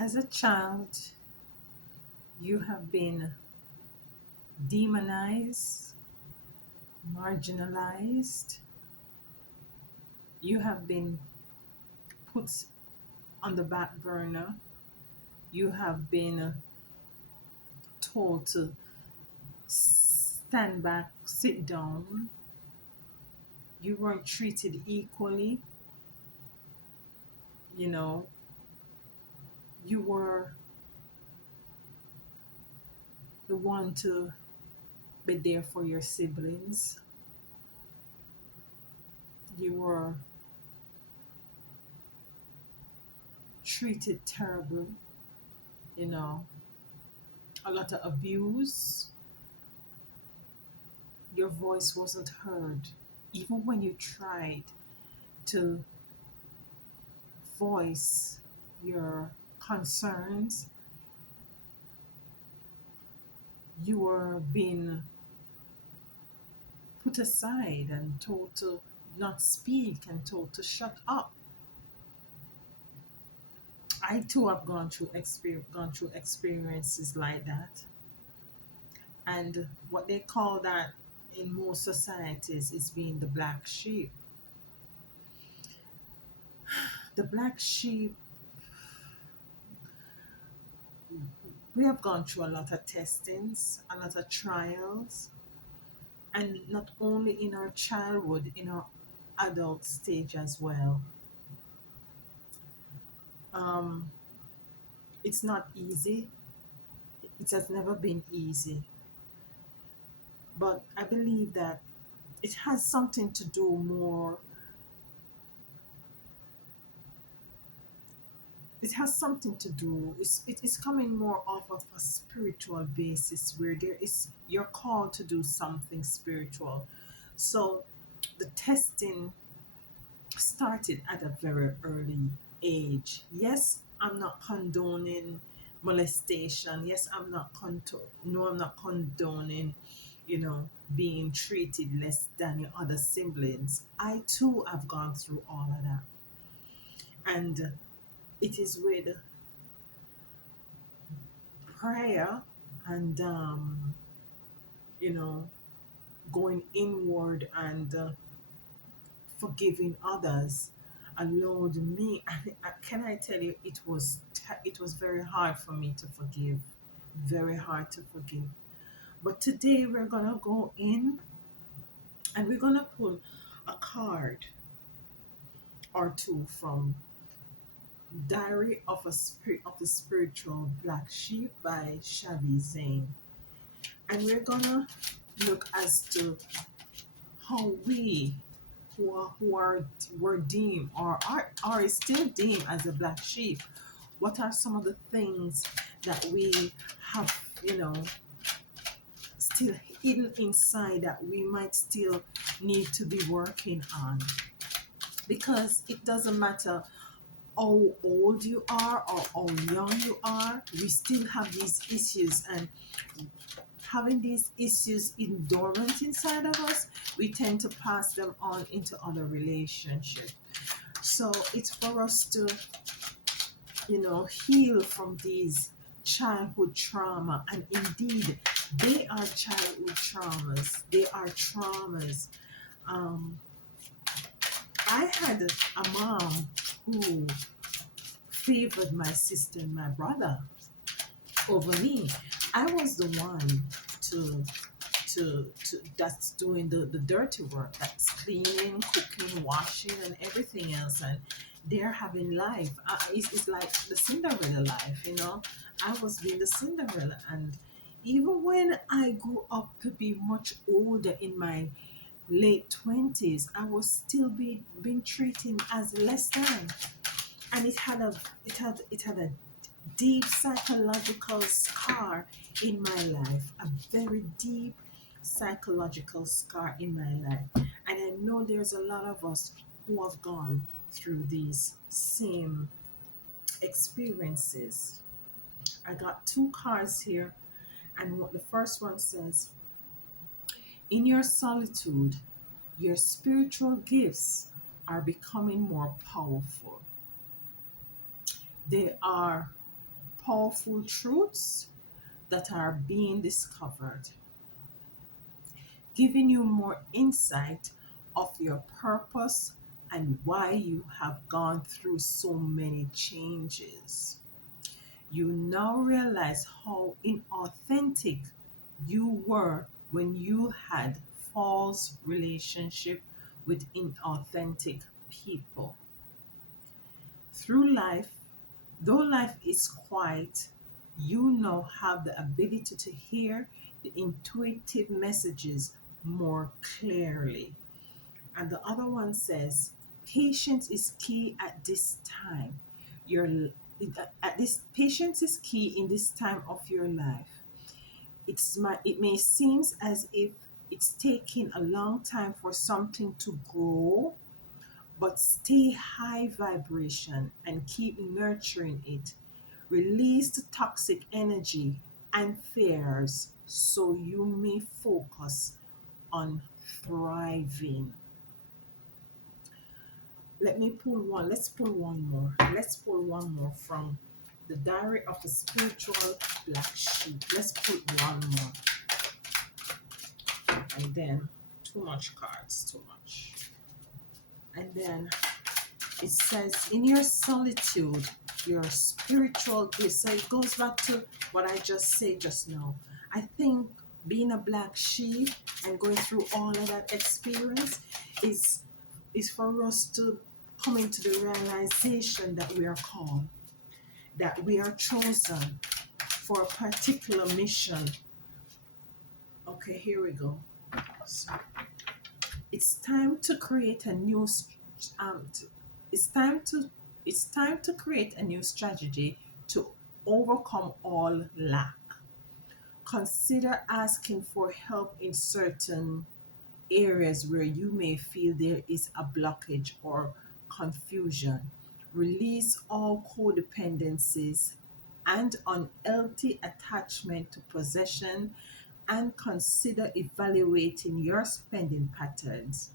As a child, you have been demonized, marginalized, you have been put on the back burner, you have been told to stand back, sit down, you weren't treated equally, you know, you were the one to be there for your siblings, you were treated terribly, you know, a lot of abuse, your voice wasn't heard. Even when you tried to voice your concerns, you were being put aside and told to not speak and told to shut up. I too have gone through experiences like that. And what they call that in most societies is being the black sheep. The black sheep, we have gone through a lot of testings, a lot of trials, and not only in our childhood, in our adult stage as well. Um, it's not easy. It has never been easy. But I believe that it has something to do more, it has something to do, it is coming more off of a spiritual basis where there is, you're called to do something spiritual. So the testing started at a very early age. Yes, I'm not condoning molestation. Yes, I'm not condoning, being treated less than your other siblings. I too have gone through all of that. And it is with prayer and you know, going inward and forgiving others allowed me. Can I tell you, it was very hard for me to forgive, very hard to forgive. But today we're gonna go in and we're gonna pull a card or two from Diary of a Spiritual Black Sheep by Shavi Zane, and we're gonna look as to how we who are were deemed or are still deemed as a black sheep, what are some of the things that we have, still hidden inside that we might still need to be working on? Because it doesn't matter how old you are or how young you are, we still have these issues, and having these issues in dormant inside of us, we tend to pass them on into other relationships. So it's for us to, heal from these childhood trauma. And indeed, they are childhood traumas. They are traumas. Um, I had a mom who favored my sister and my brother over me. I was the one to that's doing the dirty work, that's cleaning, cooking, washing, and everything else, and they're having life. It's like the Cinderella life, I was being the Cinderella. And even when I grew up to be much older, in my late 20s, I was still being treated as less than. And it had a deep psychological scar in my life, a very deep psychological scar in my life. And I know there's a lot of us who have gone through these same experiences. I got two cards here, and what the first one says: in your solitude, your spiritual gifts are becoming more powerful. They are powerful truths that are being discovered, giving you more insight of your purpose and why you have gone through so many changes. You now realize how inauthentic you were when you had false relationship with inauthentic people. Through life, though life is quiet, you now have the ability to hear the intuitive messages more clearly. And the other one says, patience is key at this time. Your at this patience is key in this time of your life. It may seem as if it's taking a long time for something to grow, but stay high vibration and keep nurturing it. Release the toxic energy and fears so you may focus on thriving. Let's pull one more. Let's pull one more from the Diary of a Spiritual Black Sheep. Let's pull one more. And then too much cards, too much. And then it says, in your solitude, your spiritual gifts. So it goes back to what I just said just now. I think being a black sheep and going through all of that experience is for us to come into the realization that we are called, that we are chosen for a particular mission. Okay, here we go. So it's time to create a new um, it's time to create a new strategy to overcome all lack. Consider asking for help in certain areas where you may feel there is a blockage or confusion. Release all codependencies and unhealthy attachment to possession, and consider evaluating your spending patterns.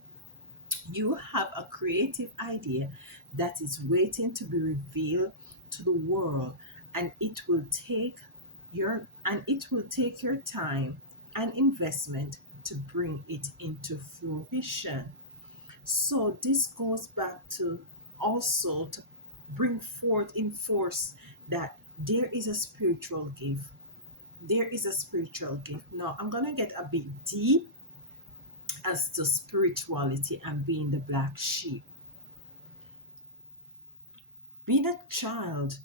You have a creative idea that is waiting to be revealed to the world, and it will take your time and investment to bring it into fruition. So this goes back to also to bring forth in force that there is a spiritual gift. There is a spiritual gift. Now I'm gonna get a bit deep as to spirituality and being the black sheep. Being a child,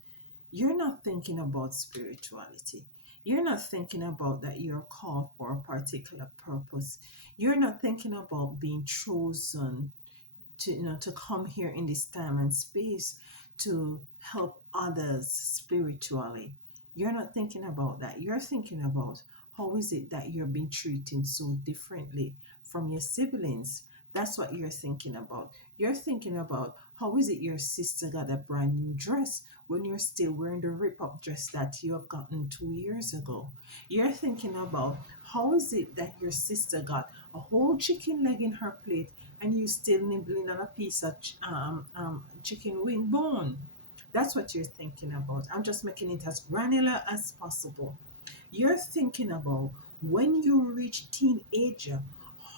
you're not thinking about spirituality. You're not thinking about that you're called for a particular purpose. You're not thinking about being chosen to to come here in this time and space to help others spiritually. You're not thinking about that. You're thinking about how is it that you're being treated so differently from your siblings. That's what you're thinking about. You're thinking about how is it your sister got a brand new dress when you're still wearing the rip up dress that you have gotten 2 years ago. You're thinking about how is it that your sister got a whole chicken leg in her plate and you still nibbling on a piece of chicken wing bone. That's what you're thinking about. I'm just making it as granular as possible. You're thinking about when you reach teenager,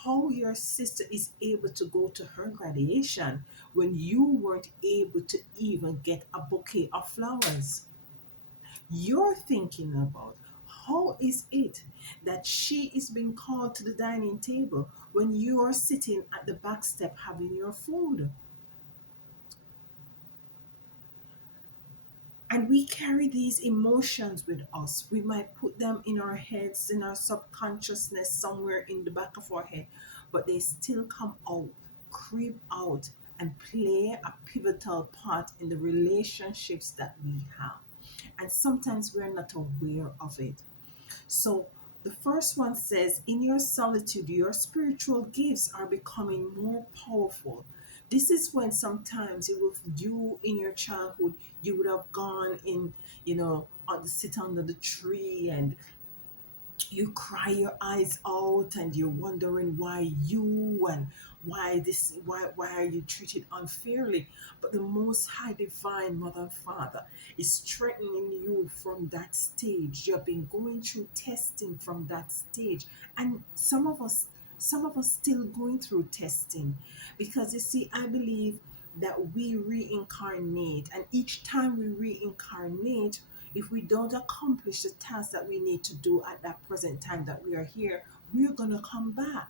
how your sister is able to go to her graduation when you weren't able to even get a bouquet of flowers. You're thinking about how is it that she is being called to the dining table when you are sitting at the back step having your food. And we carry these emotions with us. We might put them in our heads, in our subconsciousness, somewhere in the back of our head, but they still come out, creep out, and play a pivotal part in the relationships that we have. And sometimes we're not aware of it. So the first one says, in your solitude, your spiritual gifts are becoming more powerful. This is when sometimes you in your childhood, you would have gone in, sit under the tree and you cry your eyes out and you're wondering why you and why are you treated unfairly? But the most high divine mother and father is strengthening you from that stage. You have been going through testing from that stage. And some of us still going through testing, because you see, I believe that we reincarnate, and each time we reincarnate, if we don't accomplish the task that we need to do at that present time that we are here, we're going to come back.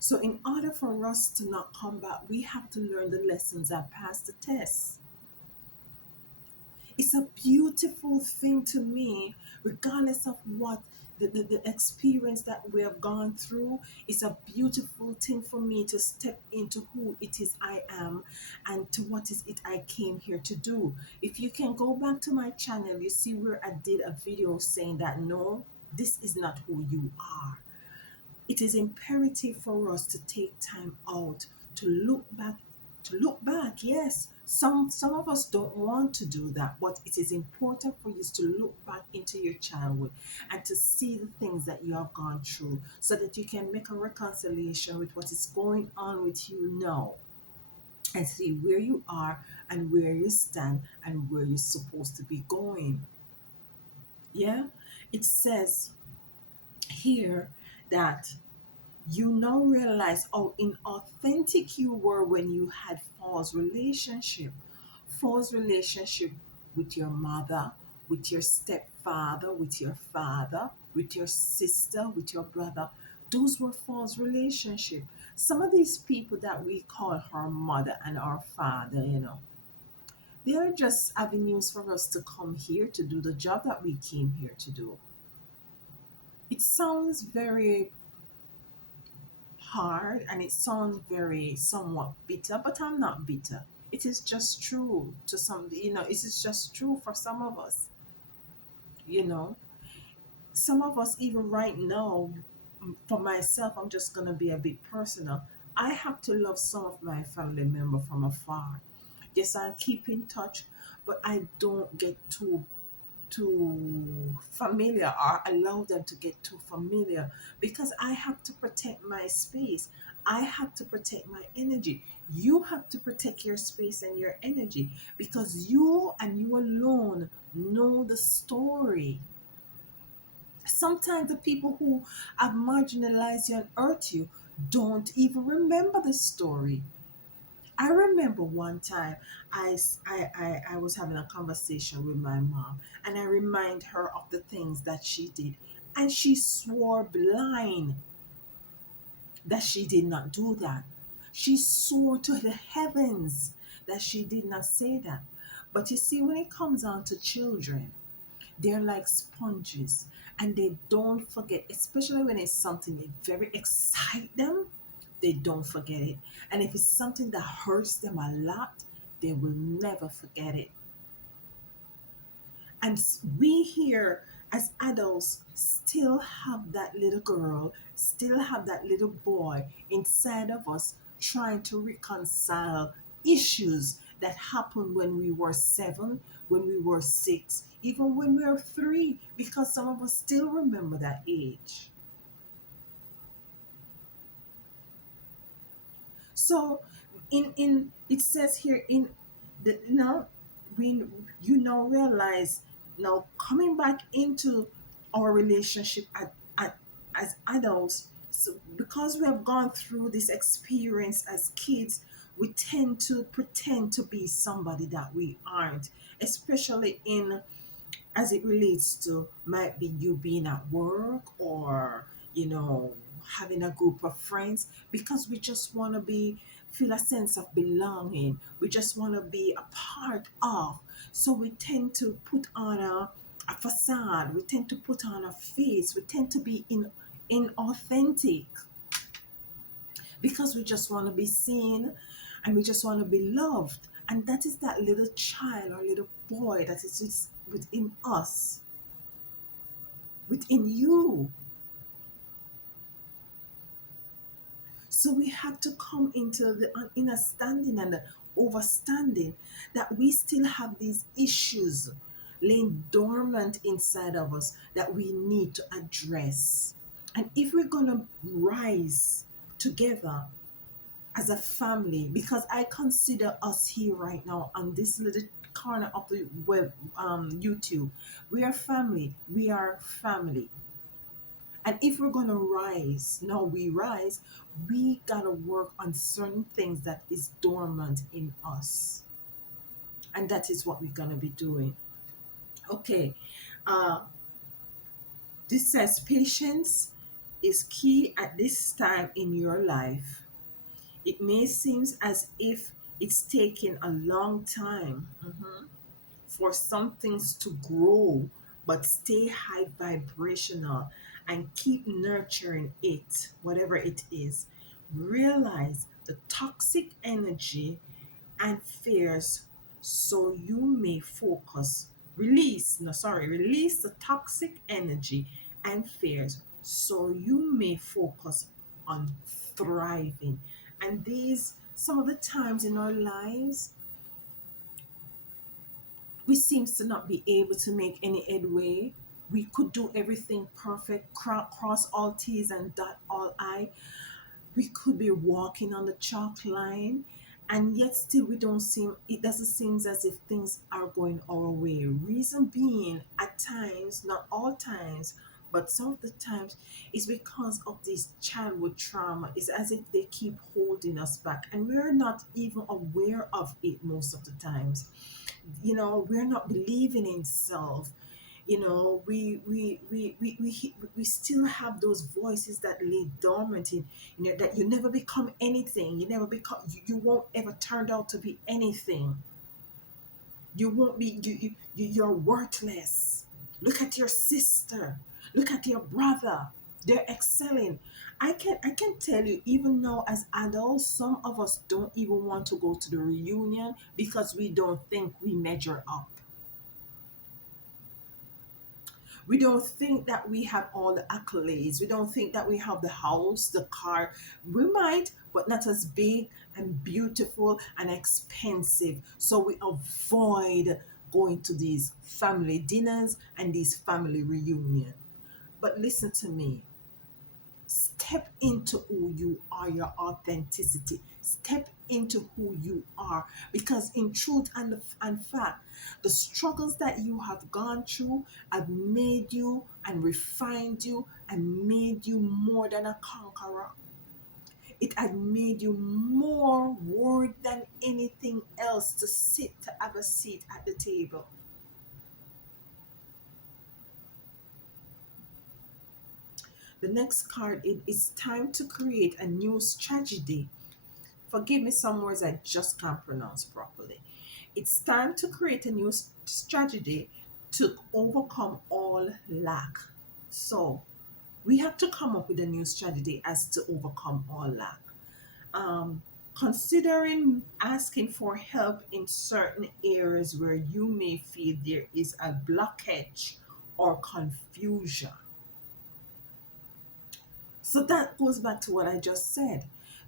So, in order for us to not come back, we have to learn the lessons and pass the tests. It's a beautiful thing to me, regardless of what the experience that we have gone through. It's a beautiful thing for me to step into who it is I am and to what is it I came here to do. If you can go back to my channel, you see where I did a video saying that no, this is not who you are. It is imperative for us to take time out to look back. Yes, some of us don't want to do that, but it is important for you to look back into your childhood and to see the things that you have gone through, so that you can make a reconciliation with what is going on with you now, and see where you are and where you stand and where you're supposed to be going. Yeah, it says here that you now realize how inauthentic you were when you had false relationship with your mother, with your stepfather, with your father, with your sister, with your brother. Those were false relationship. Some of these people that we call our mother and our father, they are just avenues for us to come here to do the job that we came here to do. It sounds very hard and it sounds very somewhat bitter, but I'm not bitter. It is just true to some, it is just true for some of us, you know. Some of us, even right now, for myself, I'm just going to be a bit personal. I have to love some of my family member from afar. Yes, I keep in touch, but I don't get too familiar or allow them to get too familiar, because I have to protect my space. I have to protect my energy. You have to protect your space and your energy, because you and you alone know the story. Sometimes the people who have marginalized you and hurt you don't even remember the story. I remember one time I was having a conversation with my mom, and I remind her of the things that she did. And she swore blind that she did not do that. She swore to the heavens that she did not say that. But you see, when it comes down to children, they're like sponges, and they don't forget, especially when it's something that very excite them, they don't forget it. And if it's something that hurts them a lot, they will never forget it. And we here as adults still have that little girl, still have that little boy inside of us, trying to reconcile issues that happened when we were 7, when we were 6, even when we were 3, because some of us still remember that age. So in it says here in the now we you now realize, now coming back into our relationship as adults, so because we have gone through this experience as kids, we tend to pretend to be somebody that we aren't, especially in as it relates to, might be you being at work, or having a group of friends, because we just want to be feel a sense of belonging, we just want to be a part of. So we tend to put on a facade, we tend to put on a face, we tend to be inauthentic, because we just want to be seen and we just want to be loved. And that is that little child or little boy that is just within us, within you. So we have to come into the understanding and the overstanding that we still have these issues laying dormant inside of us that we need to address. And if we're going to rise together as a family, because I consider us here right now on this little corner of the web, YouTube. We are family. We are family. And if we're gonna rise, now we rise, we gotta work on certain things that is dormant in us. And that is what we're gonna be doing. Okay. Uh, this says patience is key at this time in your life. It may seem as if it's taking a long time for some things to grow, but stay high vibrational and keep nurturing it, whatever it is. Realize the toxic energy and fears so you may focus. Release the toxic energy and fears so you may focus on thriving. And these, some of the times in our lives, we seems to not be able to make any headway. We could do everything perfect, cross all T's and dot all I. We could be walking on the chalk line, and yet still we don't seem, it doesn't seem as if things are going our way. Reason being, at times, not all times, but some of the times, is because of this childhood trauma. It's as if they keep holding us back, and we're not even aware of it most of the times. We're not believing in self. We still have those voices that lay dormant in, that you never become anything. You won't ever turn out to be anything. You won't be, you're worthless. Look at your sister, look at your brother, they're excelling. I can tell you, even now as adults, some of us don't even want to go to the reunion because we don't think we measure up. We don't think that we have all the accolades. We don't think that we have the house, the car. We might, but not as big and beautiful and expensive. So we avoid going to these family dinners and these family reunions. But listen to me. Step into who you are, your authenticity. Step into who you are, because in truth and fact, the struggles that you have gone through have made you and refined you and made you more than a conqueror. It had made you more worth than anything else to have a seat at the table. The next card, it is time to create a new strategy. Forgive me, some words I just can't pronounce properly. It's time to create a new strategy to overcome all lack. So we have to come up with a new strategy as to overcome all lack. Um, Considering asking for help in certain areas where you may feel there is a blockage or confusion. So that goes back to what I just said,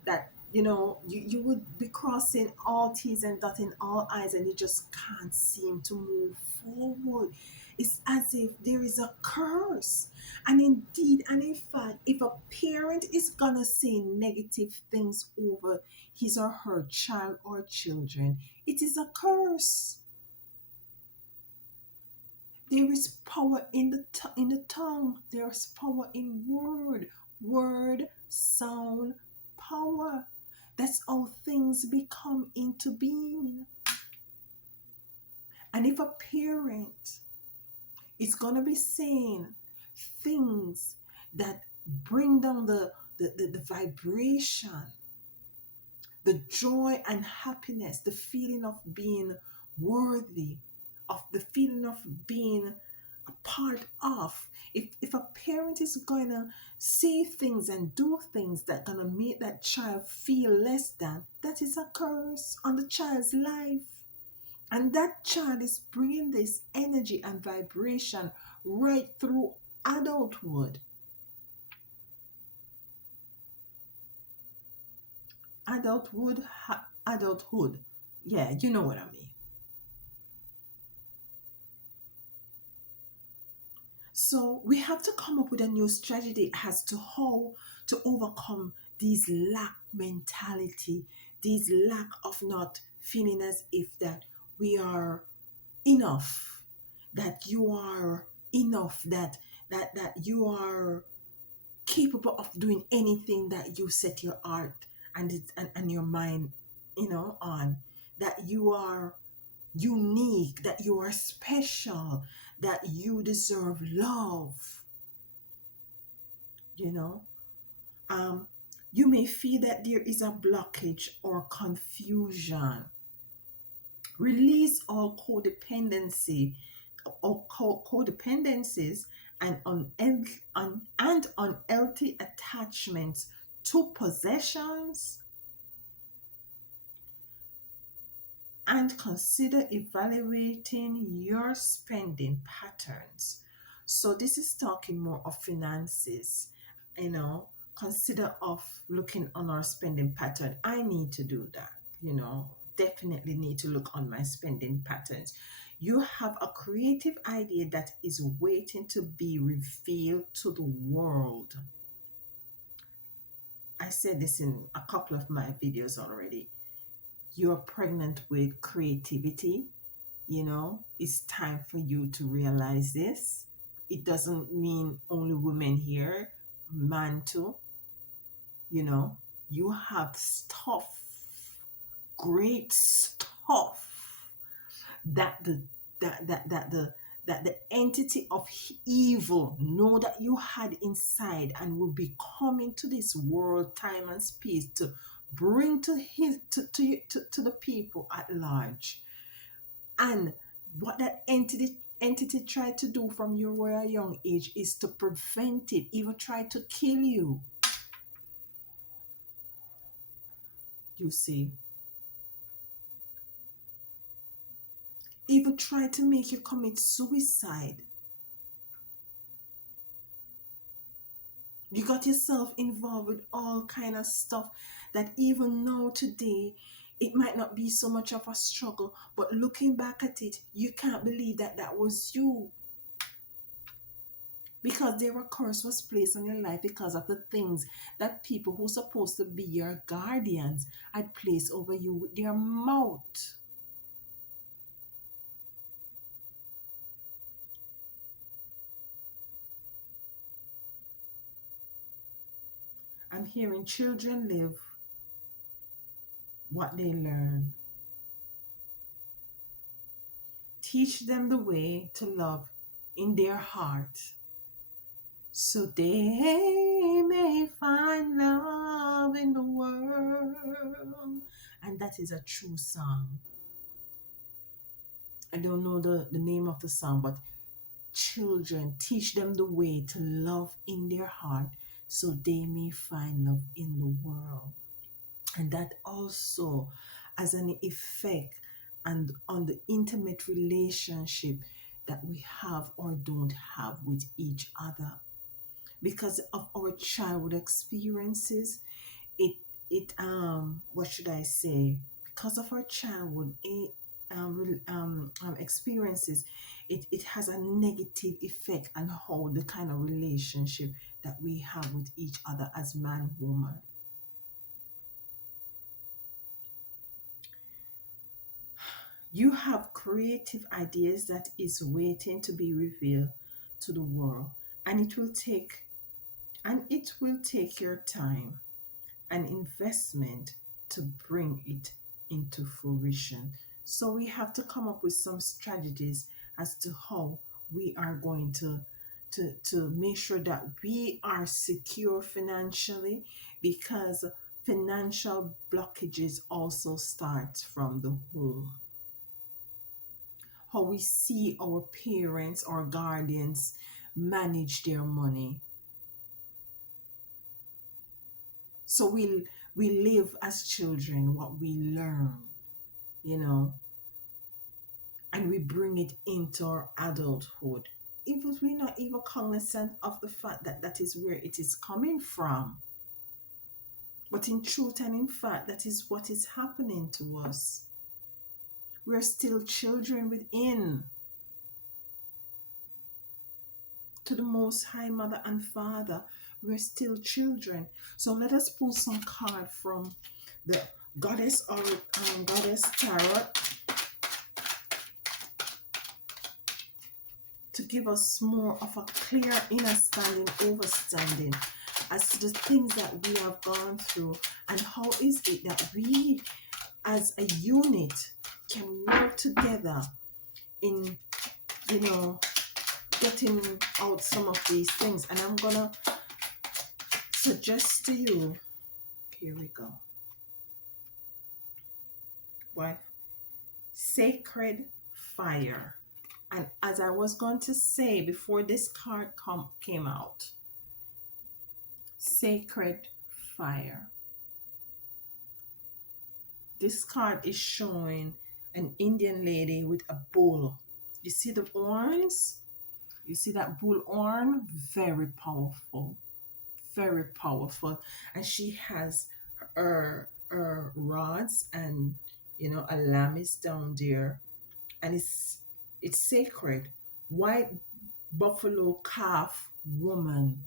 that you would be crossing all T's and dotting all I's, and you just can't seem to move forward. It's as if there is a curse. And indeed, and in fact, if a parent is gonna say negative things over his or her child or children, it is a curse. There is power in in the tongue. There is power in word, sound, power. That's how things become into being. And if a parent is gonna be saying things that bring down the vibration, the joy and happiness, the feeling of being worthy, of the feeling of being a part of. If a parent is going to say things and do things that going to make that child feel less than, that is a curse on the child's life. And that child is bringing this energy and vibration right through adulthood. Adulthood. Yeah, you know what I mean. So we have to come up with a new strategy as to how to overcome This lack mentality, this lack of not feeling as if that we are enough, that you are enough, that you are capable of doing anything that you set your heart and your mind, on, that you are unique, that you are special, that you deserve love, you know. Um, you may feel that there is a blockage or confusion. Release all codependency or codependencies and unhealthy attachments to possessions, and consider evaluating your spending patterns. So this is talking more of finances, you know. Consider of looking on our spending pattern. I need to do that, definitely need to look on my spending patterns. You have a creative idea that is waiting to be revealed to the world. I said this in a couple of my videos already. You're pregnant with creativity. It's time for you to realize this. It doesn't mean only women here, man too. you know you have stuff, great stuff, that the that the entity of evil know that you had inside, and will be coming to this world, time and space, to bring to his to the people at large. And what that entity tried to do from your very young age is to prevent it, even try to kill you. You see, even try to make you commit suicide. You got yourself involved with all kind of stuff that even now today it might not be so much of a struggle, but looking back at it, you can't believe that that was you, because their curse was placed on your life because of the things that people who supposed to be your guardians had placed over you with their mouth. I'm hearing children live what they learn. Teach them the way to love in their heart, so they may find love in the world. And that is a true song. I don't know the name of the song, but children, teach them the way to love in their heart, so they may find love in the world. And that also has an effect and on the intimate relationship that we have or don't have with each other. Because of our childhood experiences, it what should I say, because of our childhood experiences, it has a negative effect on how the kind of relationship that we have with each other as man woman. You have creative ideas that is waiting to be revealed to the world, and it will take your time and investment to bring it into fruition. So we have to come up with some strategies as to how we are going to make sure that we are secure financially, because financial blockages also start from the home. How we see our parents or guardians manage their money. So we live as children what we learn, you know, and we bring it into our adulthood. Even we're not even cognizant of the fact that that is where it is coming from. But in truth and in fact, that is what is happening to us. We're still children within. to the Most High Mother and Father. We're still children. So let us pull some card from the Goddess or Goddess Tarot to give us more of a clear understanding, overstanding as to the things that we have gone through, and how is it that we as a unit can work together in, you know, getting out some of these things. And I'm gonna suggest to you, here we go, wife, sacred fire. And as I was going to say before this card came out, sacred fire. This card is showing an Indian lady with a bull. You see the horns? You see that bull horn? Very powerful. Very powerful. And she has her rods, and you know, a lamb is down there, and it's sacred. White buffalo calf woman.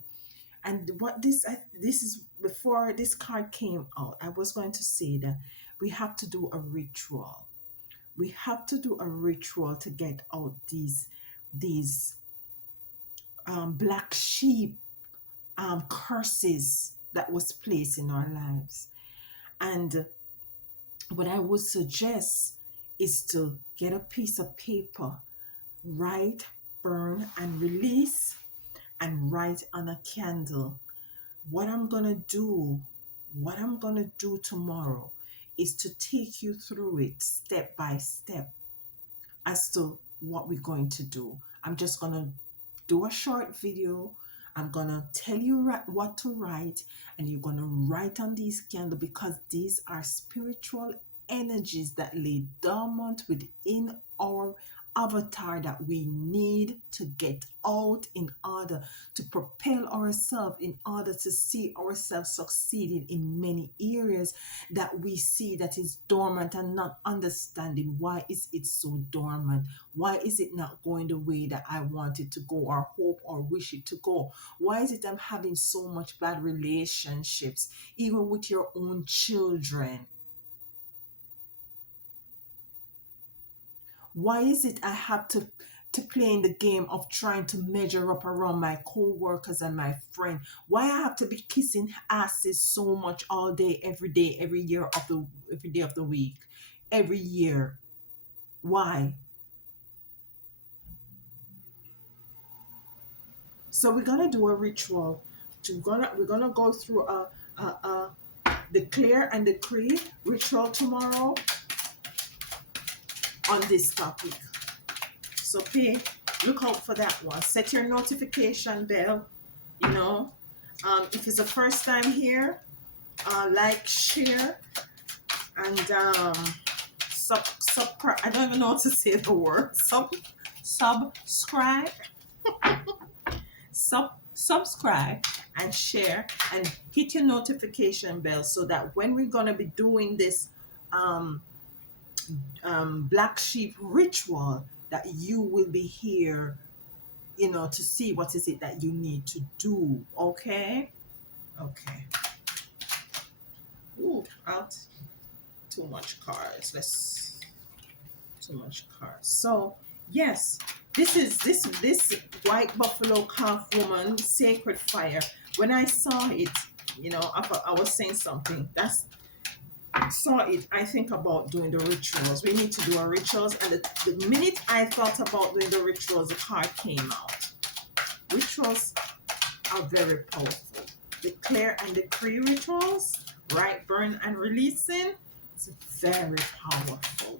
And what this is, before this card came out, I was going to say that we have to do a ritual. We have to do a ritual to get out these black sheep curses that was placed in our lives. And what I would suggest is to get a piece of paper, write, burn, and release, and write on a candle. What I'm gonna do tomorrow is to take you through it step by step as to what we're going to do. I'm just gonna do a short video. I'm gonna tell you what to write, and you're gonna write on these candles, because these are spiritual energies that lay dormant within our avatar that we need to get out in order to propel ourselves, in order to see ourselves succeeding in many areas that we see that is dormant, and not understanding why is it so dormant. Why is it not going the way that I want it to go, or hope or wish it to go? Why is it I'm having so much bad relationships, even with your own children? Why is it I have to play in the game of trying to measure up around my co-workers and my friend? Why I have to be kissing asses so much all day, every day, every day of the week, every year? Why? So we're gonna do a ritual. We're gonna go through a declare and decree ritual tomorrow on this topic. So look out for that one. Set your notification bell. You know, if it's the first time here, like, share, and subscribe. I don't even know how to say the word. Subscribe. Subscribe and share, and hit your notification bell, so that when we're gonna be doing this black sheep ritual, that you will be here, you know, to see what is it that you need to do. Okay. Ooh, out. Too much cards. Too much cards. So yes, this white buffalo calf woman, sacred fire. When I saw it, you know, I was saying something. Saw it, I think about doing the rituals. We need to do our rituals, and the minute I thought about doing the rituals, the card came out. Rituals are very powerful. Declare and decree rituals, right, burn and releasing. It's very powerful.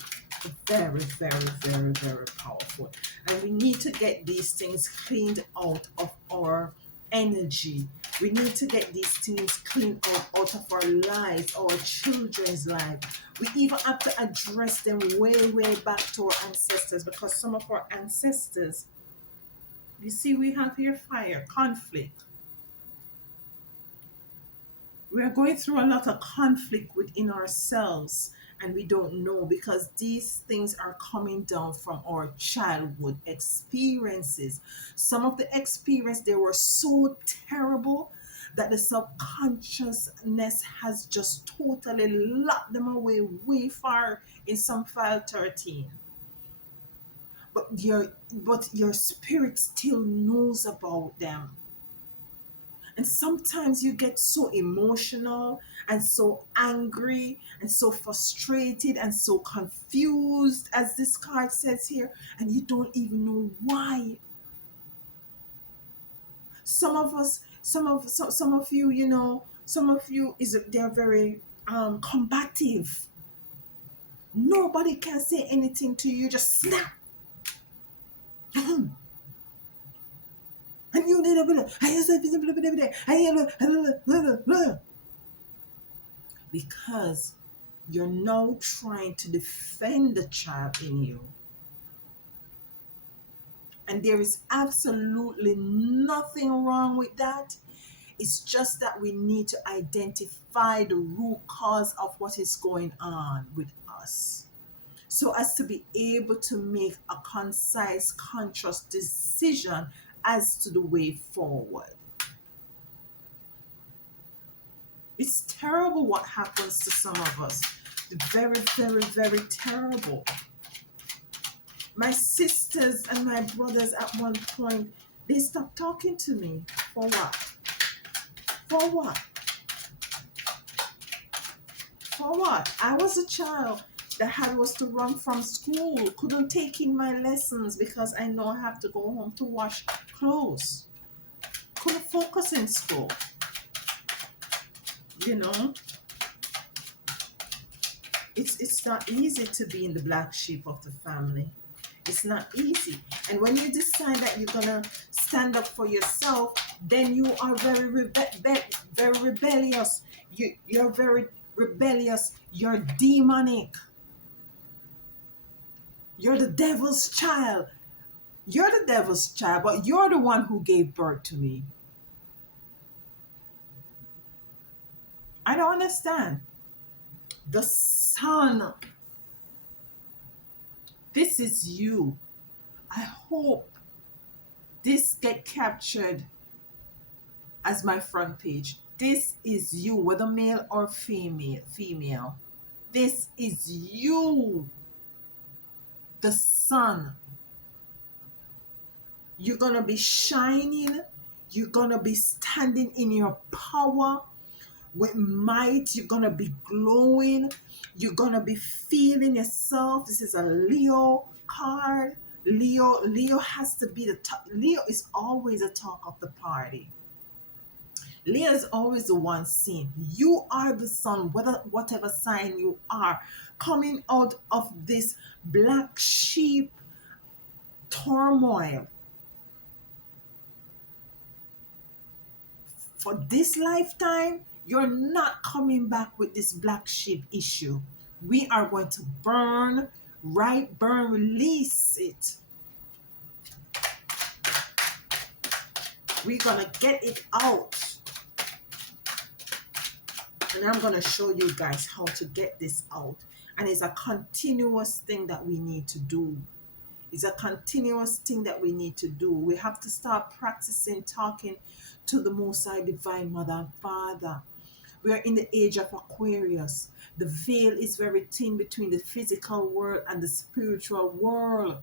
Very, very, very, very powerful. And we need to get these things cleaned out of our energy. We need to get these things cleaned out of our lives, our children's lives. We even have to address them way, way back to our ancestors, because some of our ancestors, you see, we have here fire, conflict. We are going through a lot of conflict within ourselves, and we don't know, because these things are coming down from our childhood experiences. Some of the experience, they were so terrible that the subconsciousness has just totally locked them away way far in some file 13. But your spirit still knows about them. And sometimes you get so emotional and so angry and so frustrated and so confused, as this card says here, and you don't even know why. Some of us, some of you, some of you they're very combative. Nobody can say anything to you, just snap. And you need a because you're now trying to defend the child in you. And there is absolutely nothing wrong with that. It's just that we need to identify the root cause of what is going on with us, so as to be able to make a concise, conscious decision as to the way forward. It's terrible what happens to some of us. Very, very, very terrible. My sisters and my brothers at one point, they stopped talking to me. For what? For what? For what? I was a child that was to run from school, couldn't take in my lessons because I know I have to go home to wash clothes. Couldn't focus in school. It's not easy to be in the black sheep of the family. It's not easy. And when you decide that you're gonna stand up for yourself, then you are very very rebellious. You're very rebellious. You're demonic. You're the devil's child. You're the devil's child, but you're the one who gave birth to me. I don't understand. The son. This is you. I hope this get captured as my front page. This is you, whether male or female. This is you, the sun. You're gonna be shining. You're gonna be standing in your power with might. You're gonna be glowing. You're gonna be feeling yourself. This is a Leo card. Leo has to be the top. Leo is always a talk of the party. Leo is always the one seen. You are the sun, whatever sign you are, coming out of this black sheep turmoil. For this lifetime, you're not coming back with this black sheep issue. We are going to burn, release it. We're going to get it out. And I'm going to show you guys how to get this out. And it's a continuous thing that we need to do. It's a continuous thing that we need to do. We have to start practicing talking to the Most High Divine Mother and Father. We are in the age of Aquarius. The veil is very thin between the physical world and the spiritual world.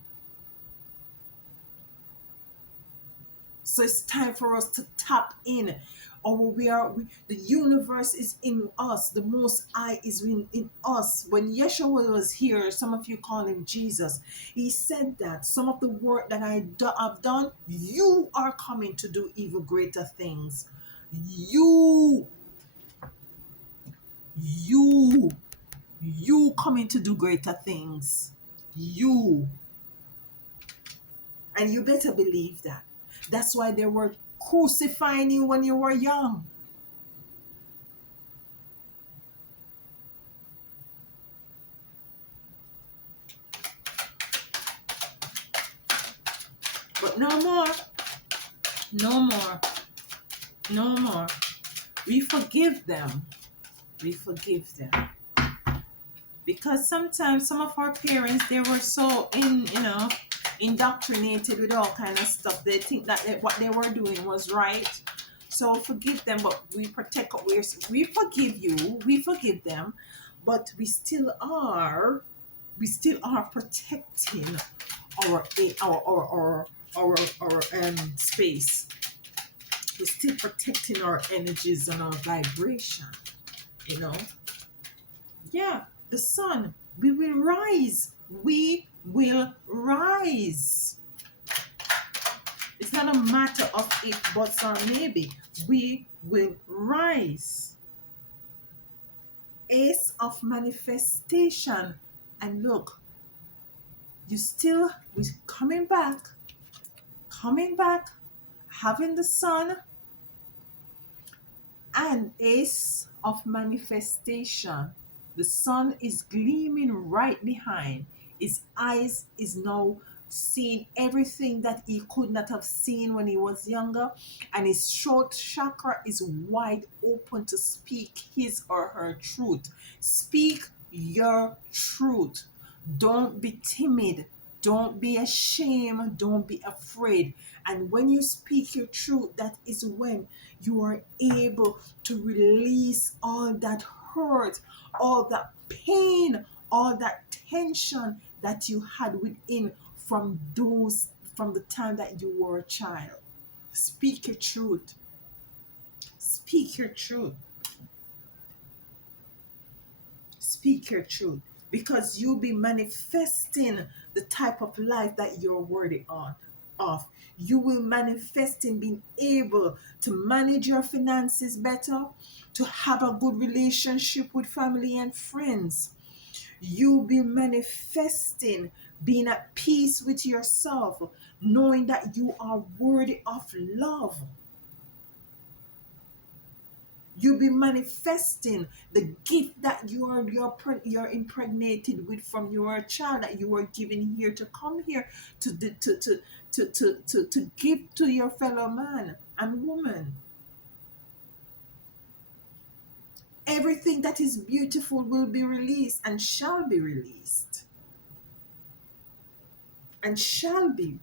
So it's time for us to tap in. The universe is in us. The Most High is in us. When Yeshua was here, some of you call him Jesus. He said that some of the work that I've done, you are coming to do even greater things. You coming to do greater things. You. And you better believe that. That's why they were crucifying you when you were young. But no more. No more. No more. We forgive them. We forgive them. because sometimes some of our parents, they were so indoctrinated with all kind of stuff. They think that what they were doing was right. So forgive them, but we protect. We forgive you. We forgive them, but we still are protecting our space. We're still protecting our energies and our vibration. You know, yeah. The sun. We will rise. We will rise. It's not a matter of if, buts, or maybe. We will rise. Ace of manifestation. And look, you still coming back, having the sun and ace of manifestation. The sun is gleaming right behind. His eyes is now seeing everything that he could not have seen when he was younger, and his throat chakra is wide open to speak his or her truth. Speak your truth. Don't be timid. Don't be ashamed. Don't be afraid. And when you speak your truth, that is when you are able to release all that hurt, all that pain, all that tension that you had within from the time that you were a child. Speak your truth. Speak your truth. Speak your truth, because you'll be manifesting the type of life that you're worthy of. You will manifest in being able to manage your finances better, to have a good relationship with family and friends. You'll be manifesting being at peace with yourself, knowing that you are worthy of love. You'll be manifesting the gift that you're impregnated with from your child, that you were given here to come here to give to your fellow man and woman. Everything that is beautiful will be released and shall be released. And shall be,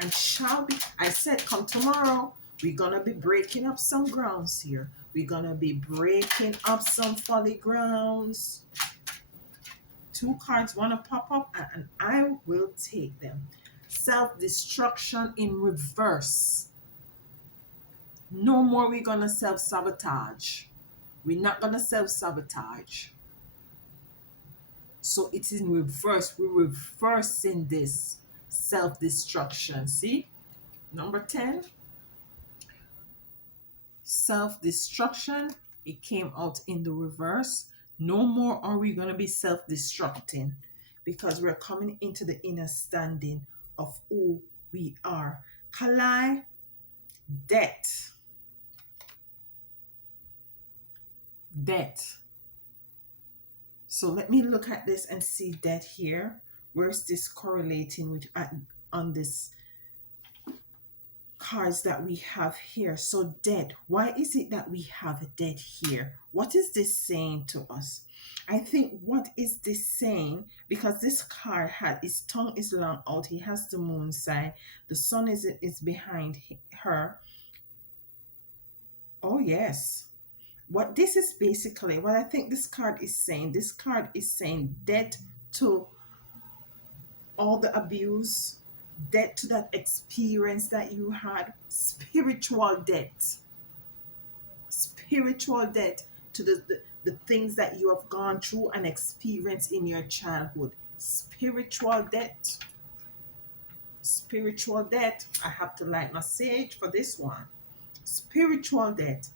and shall be. I said, come tomorrow, we're going to be breaking up some grounds here. We're going to be breaking up some folly grounds. 2 cards want to pop up, and I will take them. Self-destruction in reverse. No more we're going to self-sabotage. We're not going to self-sabotage. So it's in reverse. We're reversing this self-destruction. See? Number 10. Self-destruction. It came out in the reverse. No more are we going to be self-destructing, because we're coming into the inner standing of who we are. Kalai, debt. Debt. So let me look at this and see debt here. Where's this correlating with on this cards that we have here? So debt. Why is it that we have a debt here? What is this saying to us? I think what is this saying, because this card had his tongue is long out, he has the moon sign, the sun is behind her. Oh yes. What this is basically, what I think this card is saying debt to all the abuse, debt to that experience that you had, spiritual debt to the things that you have gone through and experienced in your childhood. Spiritual debt. I have to light my sage for this one. Spiritual debt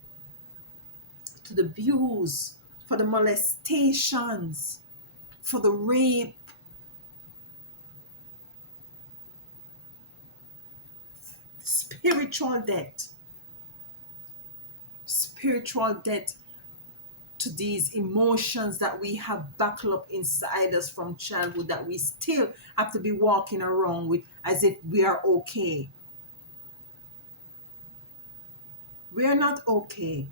to the abuse, for the molestations, for the rape. Spiritual debt to these emotions that we have buckled up inside us from childhood, that we still have to be walking around with as if we are okay. We are not okay.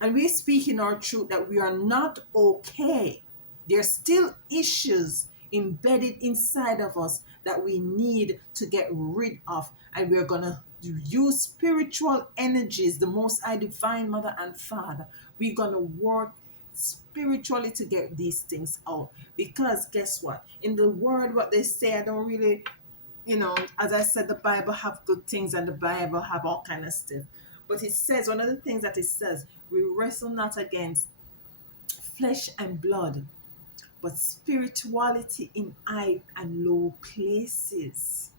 And we're speaking our truth that we are not okay. There's still issues embedded inside of us that we need to get rid of. And we're going to use spiritual energies, the Most High Divine Mother and Father. We're going to work spiritually to get these things out. Because guess what? In the word, what they say, I don't really, as I said, the Bible have good things and the Bible have all kind of stuff. But it says, one of the things that it says, we wrestle not against flesh and blood, but spirituality in high and low places.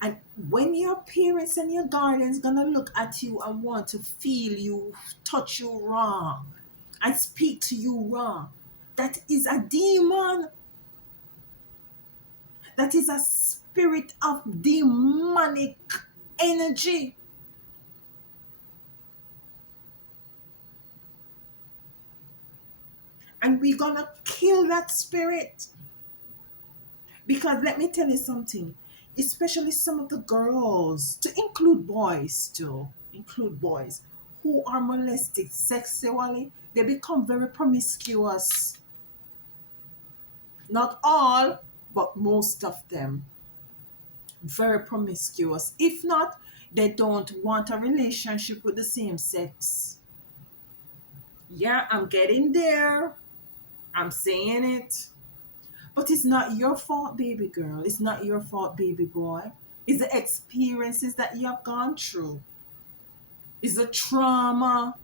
And when your parents and your guardians gonna look at you and want to feel you, touch you wrong, and speak to you wrong, that is a demon. That is a spirit of demonic energy. And we're gonna kill that spirit. Because let me tell you something, especially some of the girls, to include boys too, include boys who are molested sexually, they become very promiscuous. Not all, but most of them. Very promiscuous. If not, they don't want a relationship with the same sex. Yeah, I'm getting there. I'm saying it. But it's not your fault, baby girl. It's not your fault, baby boy. It's the experiences that you have gone through. It's the trauma.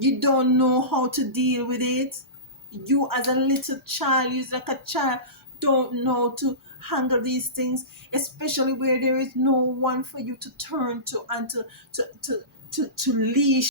You don't know how to deal with it. You, as a little child, you like a child, don't know to handle these things, especially where there is no one for you to turn to and to leash